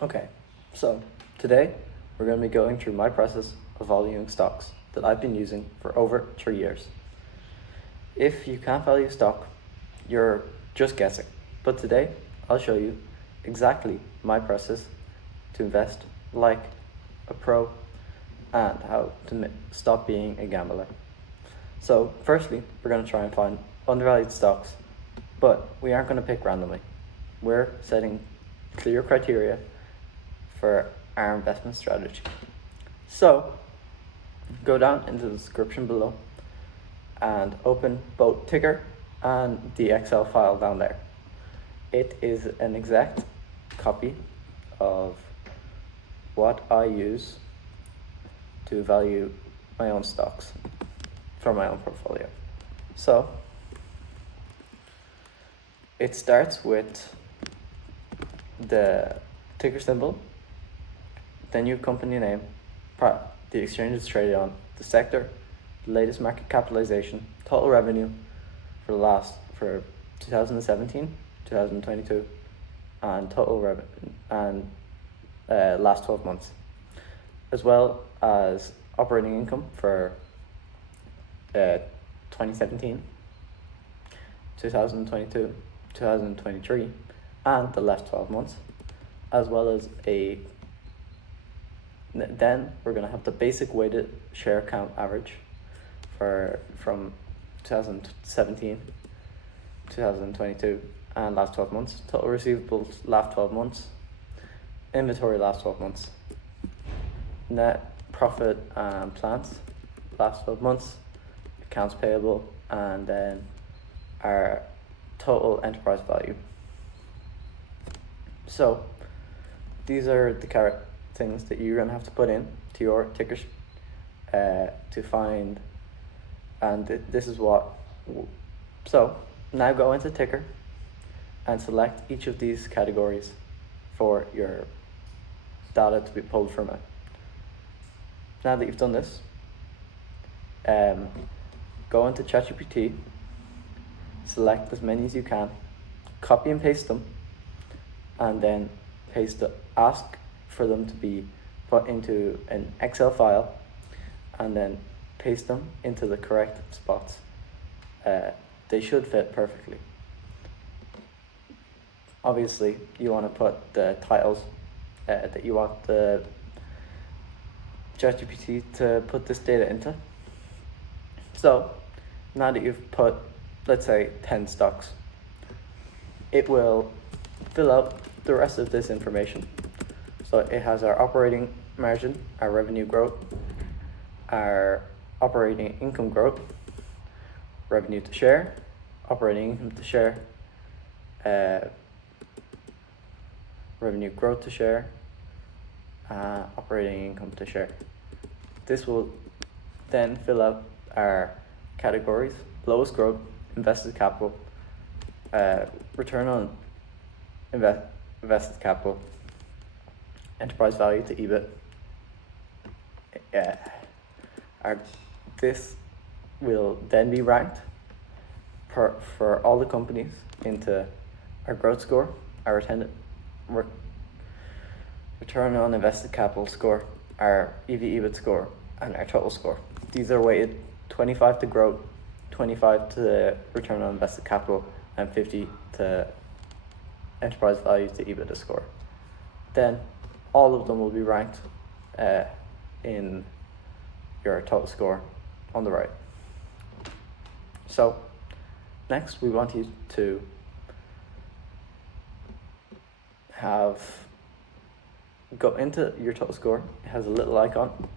Okay, so today we're going to be going through my process of valuing stocks that I've been using for over 3 years. If you can't value a stock, you're just guessing. But today I'll show you exactly my process to invest like a pro and how to stop being a gambler. So firstly, we're going to try and find undervalued stocks, but we aren't going to pick randomly. We're setting clear criteria for our investment strategy. So go down into the description below and open both Ticker and the Excel file down there. It is an exact copy of what I use to value my own stocks for my own portfolio. So it starts with the ticker symbol, then your company name, the exchange it's traded on, the sector, the latest market capitalization, total revenue for 2017, 2022, and total revenue and last 12 months, as well as operating income for 2017, 2022, 2023, and the last 12 months, as well as then we're going to have the basic weighted share count average from 2017, 2022, and last 12 months, total receivables last 12 months, inventory last 12 months, net profit and plans last 12 months, accounts payable, and then our total enterprise value. So these are the things that you're going to have to put in to your tickers to find, and this is what. So now go into ticker and select each of these categories for your data to be pulled from it. Now that you've done this, go into ChatGPT, select as many as you can, copy and paste them, and then ask for them to be put into an Excel file, and then paste them into the correct spots. They should fit perfectly. Obviously, you want to put the titles that you want the ChatGPT to put this data into. So now that you've put, let's say, 10 stocks, it will fill out the rest of this information. So it has our operating margin, our revenue growth, our operating income growth, revenue to share, operating income to share, revenue growth to share, operating income to share. This will then fill out our categories: lowest growth, invested capital, return on invested capital, enterprise value to EBIT. This will then be ranked for all the companies into our growth score, our return on invested capital score, our EV/EBIT score, and our total score. These are weighted 25 to growth, 25 to return on invested capital, and 50 to enterprise value to EBITDA score. Then all of them will be ranked in your total score on the right. So next we want you to go into your total score. It has a little icon,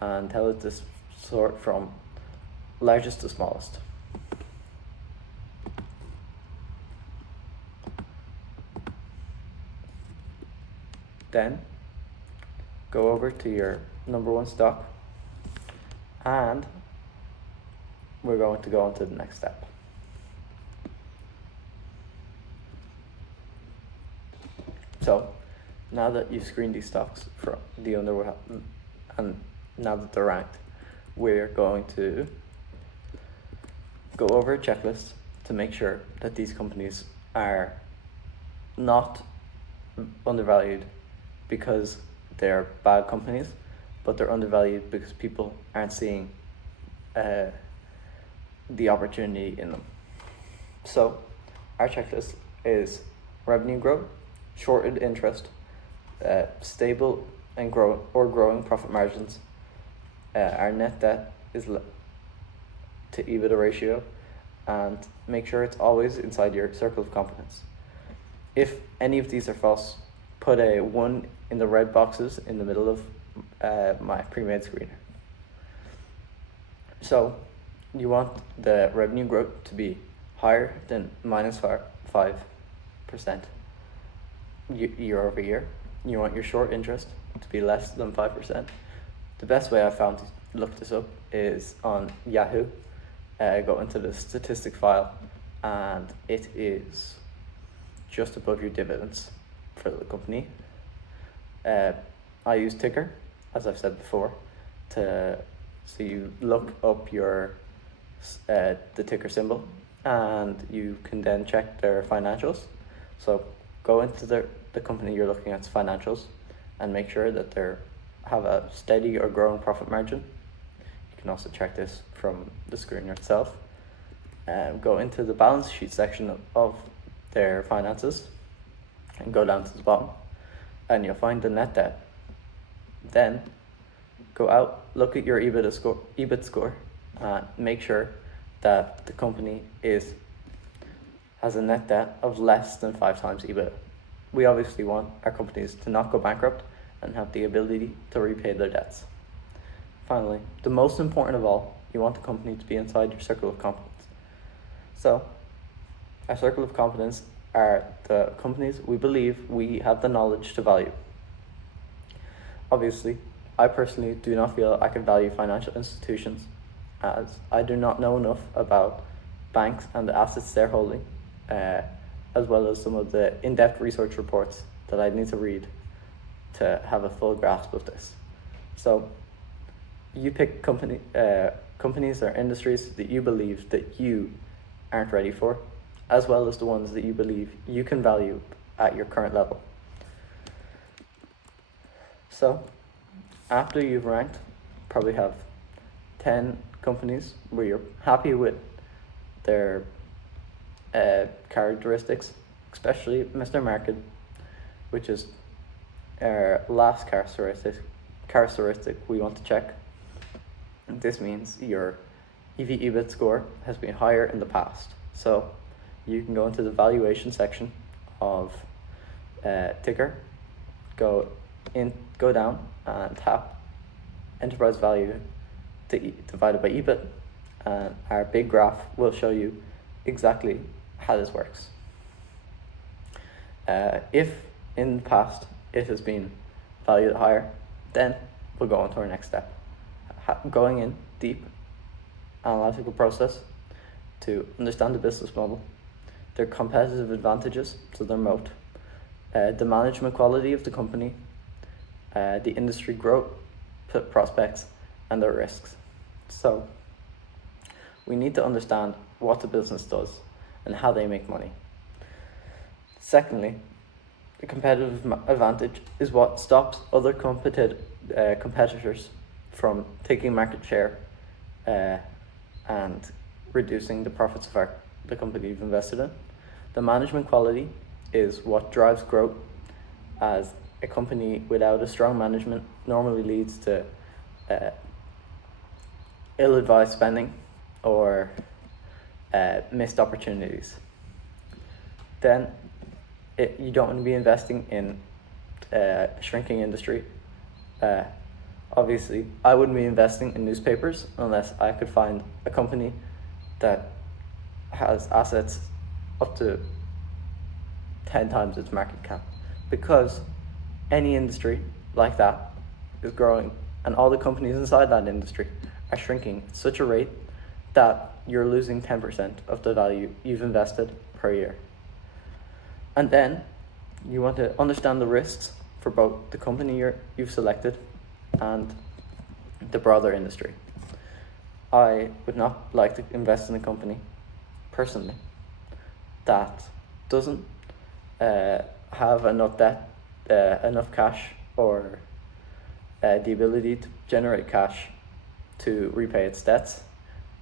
and tell it to sort from largest to smallest. Then go over to your number one stock, and we're going to go on to the next step. So now that you've screened these stocks for the undervalued, and now that they're ranked, we're going to go over a checklist to make sure that these companies are not undervalued because they're bad companies, but they're undervalued because people aren't seeing the opportunity in them. So our checklist is revenue growth, shorted interest, stable and growing profit margins. Our net debt is to EBITDA ratio, and make sure it's always inside your circle of competence. If any of these are false, put a 1 in the red boxes in the middle of my pre-made screener. So you want the revenue growth to be higher than -5% year over year. You want your short interest to be less than 5%. The best way I found to look this up is on Yahoo. Go into the statistic file, and it is just above your dividends for the company. I use Ticker, as I've said before, so you look up the ticker symbol, and you can then check their financials. So go into the company you're looking at's financials and make sure that they have a steady or growing profit margin. You can also check this from the screener itself. Go into the balance sheet section of their finances and go down to the bottom, and you'll find the net debt. Then go out, look at your EBIT score, make sure that the company has a net debt of less than 5 times EBITDA. We obviously want our companies to not go bankrupt and have the ability to repay their debts. Finally, the most important of all, you want the company to be inside your circle of competence. So, our circle of competence are the companies we believe we have the knowledge to value. Obviously, I personally do not feel I can value financial institutions, as I do not know enough about banks and the assets they're holding, as well as some of the in-depth research reports that I need to read to have a full grasp of this. So you pick companies or industries that you believe that you aren't ready for, as well as the ones that you believe you can value at your current level. So after you've ranked, probably have 10 companies where you're happy with their characteristics, especially Mr. Market, which is our last characteristic we want to check. This means your EV/EBIT score has been higher in the past. So you can go into the valuation section of Ticker, go down and tap enterprise value divided by EBIT, and our big graph will show you exactly how this works. If in the past it has been valued higher, then we'll go on to our next step. Going in deep analytical process to understand the business model, their competitive advantages, so their moat, the management quality of the company, the industry growth prospects, and their risks. So we need to understand what the business does and how they make money. Secondly, the competitive advantage is what stops other competitors from taking market share and reducing the profits of the company you've invested in. The management quality is what drives growth, as a company without a strong management normally leads to ill-advised spending or missed opportunities. Then you don't want to be investing in a shrinking industry. Obviously, I wouldn't be investing in newspapers unless I could find a company that has assets up to 10 times its market cap, because any industry like that is growing, and all the companies inside that industry are shrinking at such a rate that you're losing 10% of the value you've invested per year. And then you want to understand the risks for both the company you've selected and the broader industry. I would not like to invest in a company, personally, that doesn't have enough debt, enough cash, or the ability to generate cash to repay its debts,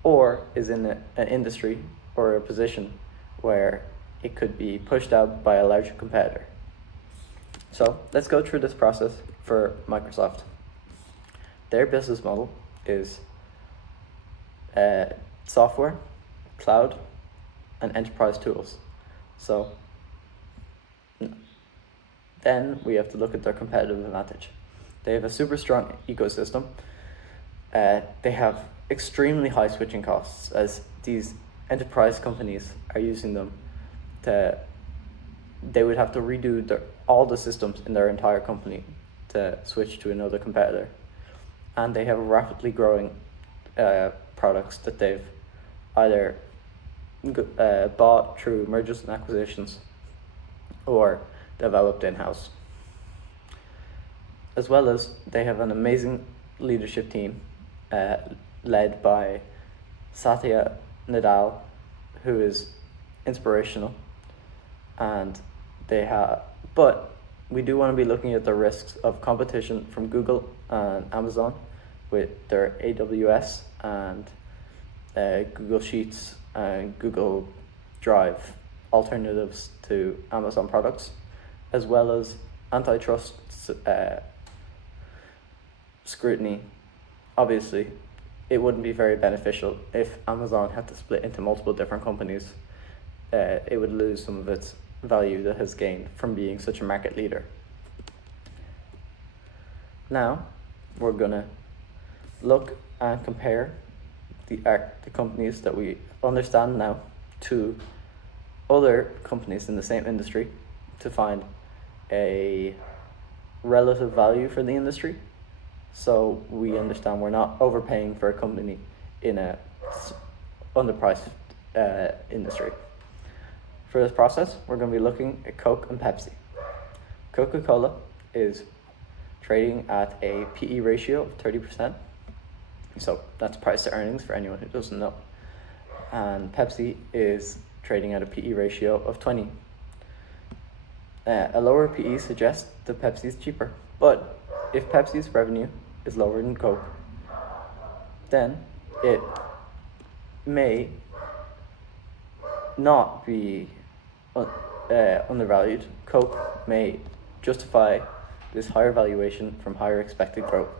or is in an industry or a position where it could be pushed out by a larger competitor. So let's go through this process for Microsoft. Their business model is software, cloud, and enterprise tools. So then we have to look at their competitive advantage. They have a super strong ecosystem. They have extremely high switching costs, as these enterprise companies are using them they would have to redo all the systems in their entire company to switch to another competitor. And they have rapidly growing products that they've either bought through mergers and acquisitions or developed in-house. As well as they have an amazing leadership team led by Satya Nadella, who is inspirational. And but we do want to be looking at the risks of competition from Google and Amazon with their AWS and Google Sheets and Google Drive alternatives to Amazon products, as well as antitrust scrutiny. Obviously, it wouldn't be very beneficial if Amazon had to split into multiple different companies. It would lose some of its value that has gained from being such a market leader. Now, we're gonna look and compare the companies that we understand now to other companies in the same industry to find a relative value for the industry, so we understand we're not overpaying for a company in a underpriced industry. For this process, we're going to be looking at Coke and Pepsi. Coca-Cola is trading at a PE ratio of 30%. So that's price to earnings for anyone who doesn't know. And Pepsi is trading at a PE ratio of 20. A lower PE suggests that Pepsi is cheaper. But if Pepsi's revenue is lower than Coke, then it may not be undervalued. Coke may justify this higher valuation from higher expected growth.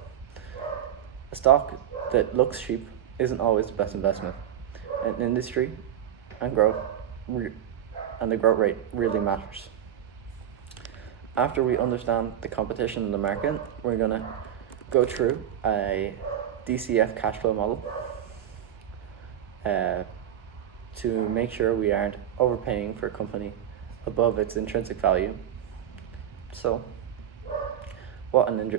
A stock that looks cheap isn't always the best investment. An industry and growth and the growth rate really matters. After we understand the competition in the market, we're gonna go through a DCF cash flow model to make sure we aren't overpaying for a company above its intrinsic value. So what an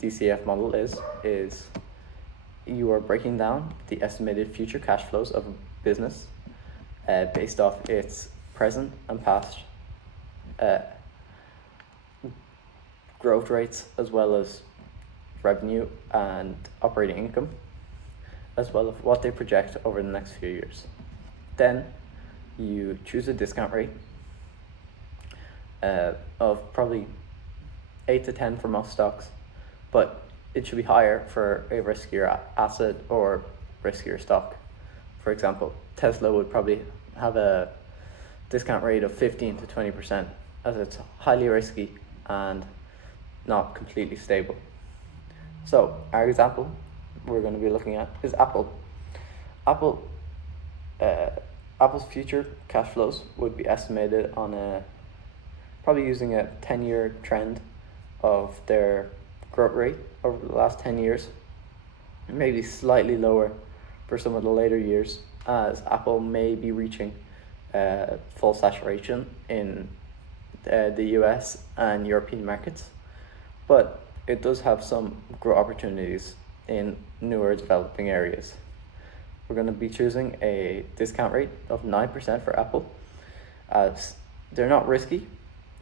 DCF model is you are breaking down the estimated future cash flows of a business based off its present and past growth rates, as well as revenue and operating income, as well as what they project over the next few years. Then you choose a discount rate of probably 8 to 10 for most stocks, but it should be higher for a riskier asset or riskier stock. For example, Tesla would probably have a discount rate of 15 to 20%, as it's highly risky and not completely stable. So our example we're going to be looking at is Apple. Apple's future cash flows would be estimated on probably using a 10-year trend of their growth rate over the last 10 years, maybe slightly lower for some of the later years, as Apple may be reaching full saturation in the US and European markets, but it does have some growth opportunities in newer developing areas. We're going to be choosing a discount rate of 9% for Apple, as they're not risky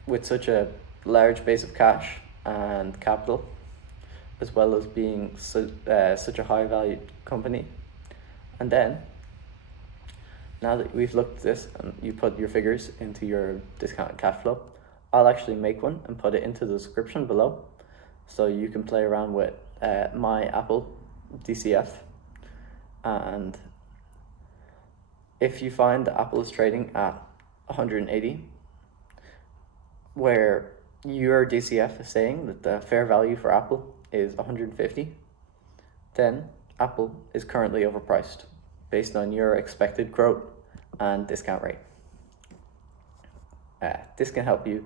with such a large base of cash and capital, as well as being such a high valued company. And then, now that we've looked at this and you put your figures into your discounted cash flow, I'll actually make one and put it into the description below, so you can play around with my Apple DCF. And if you find that Apple is trading at 180, where your DCF is saying that the fair value for Apple is 150, then Apple is currently overpriced based on your expected growth and discount rate. This can help you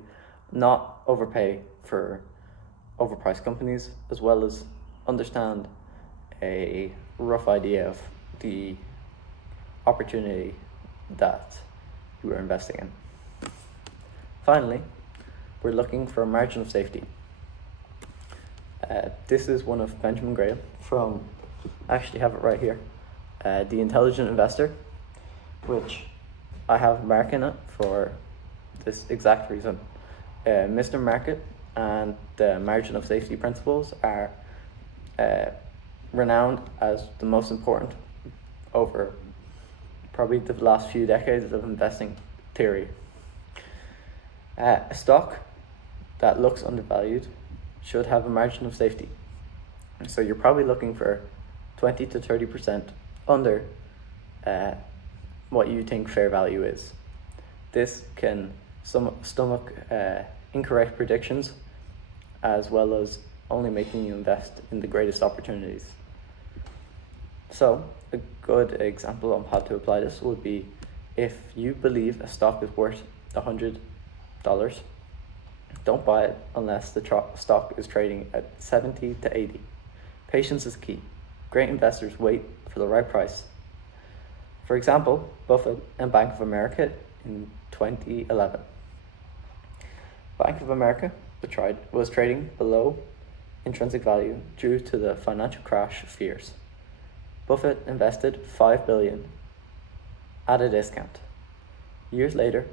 not overpay for overpriced companies, as well as understand a rough idea of the opportunity that you are investing in. Finally, we're looking for a margin of safety. This is one of Benjamin Graham from, I actually have it right here, The Intelligent Investor, which I have a mark in it for this exact reason. Mr. Market and the margin of safety principles are renowned as the most important over probably the last few decades of investing theory. A stock that looks undervalued should have a margin of safety. So you're probably looking for 20 to 30% under what you think fair value is. This can stomach incorrect predictions, as well as only making you invest in the greatest opportunities. So a good example on how to apply this would be, if you believe a stock is worth $100, don't buy it unless the stock is trading at 70 to 80. Patience is key. Great investors wait for the right price. For example, Buffett and Bank of America in 2011. Bank of America was trading below intrinsic value due to the financial crash fears. Buffett invested $5 billion at a discount. Years later,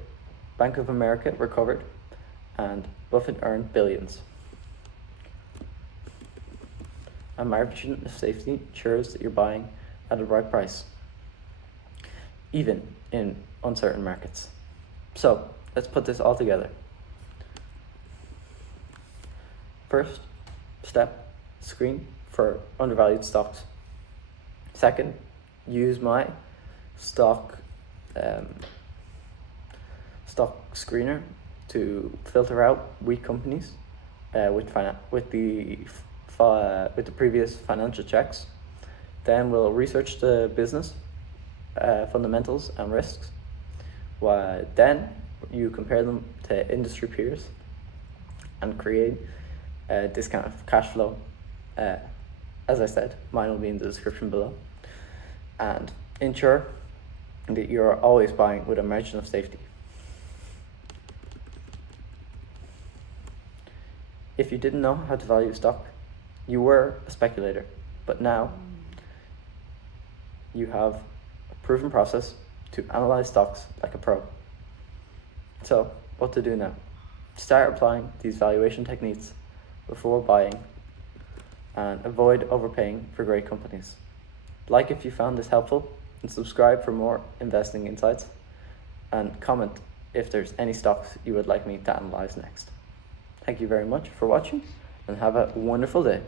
Bank of America recovered and Buffett earned billions. A margin of safety ensures that you're buying at the right price, even in uncertain markets. So let's put this all together. First step, screen for undervalued stocks. Second, use my stock screener to filter out weak companies with the previous financial checks. Then we'll research the business fundamentals and risks. Then you compare them to industry peers and create a discount cash flow. As I said, mine will be in the description below. And ensure that you're always buying with a margin of safety. If you didn't know how to value a stock, you were a speculator, but now you have a proven process to analyze stocks like a pro. So, what to do now? Start applying these valuation techniques before buying and avoid overpaying for great companies. Like if you found this helpful, and subscribe for more investing insights, and comment if there's any stocks you would like me to analyze next. Thank you very much for watching, and have a wonderful day.